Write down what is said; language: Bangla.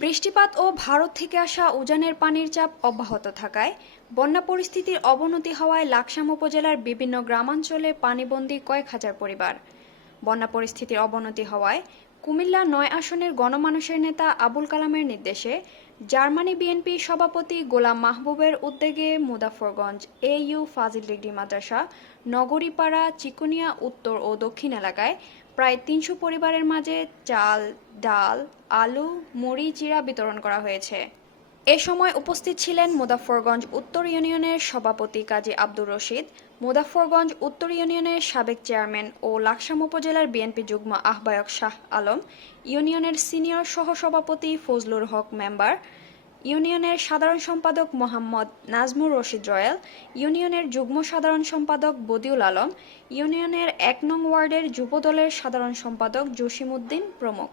বৃষ্টিপাত ও ভারত থেকে আসা উজানের পানির চাপ অব্যাহত থাকায় বন্যা পরিস্থিতির অবনতি হওয়ায় লাকসাম উপজেলার বিভিন্ন গ্রামাঞ্চলে পানিবন্দী কয়েক হাজার পরিবার। বন্যা পরিস্থিতির অবনতি হওয়ায় কুমিল্লা নয় আসনের গণমানুষের নেতা আবুল কালামের নির্দেশে জার্মানি বিএনপি সভাপতি গোলাম মাহবুবের উদ্যোগে মুদাফরগঞ্জ এ ইউ ফাজিল ডিগ্রি মাদ্রাসা, নগরীপাড়া, চিকুনিয়া, উত্তর ও দক্ষিণ এলাকায় প্রায় তিনশো পরিবারের মাঝে চাল, ডাল, আলু, মুড়ি, চিরা বিতরণ করা হয়েছে। এ সময় উপস্থিত ছিলেন মুদাফরগঞ্জ উত্তর ইউনিয়নের সভাপতি কাজী আব্দুর রশিদ মুদাফরগঞ্জ উত্তর ইউনিয়নের সাবেক চেয়ারম্যান ও লাকসাম উপজেলার বিএনপি যুগ্ম আহ্বায়ক শাহ আলম, ইউনিয়নের সিনিয়র সহসভাপতি ফজলুর হক মেম্বার, ইউনিয়নের সাধারণ সম্পাদক মোহাম্মদ নাজমুর রশিদ রয়েল, ইউনিয়নের যুগ্ম সাধারণ সম্পাদক বদিউল আলম, ইউনিয়নের এক নং ওয়ার্ডের যুবদলের সাধারণ সম্পাদক জসিমউদ্দিন প্রমুখ।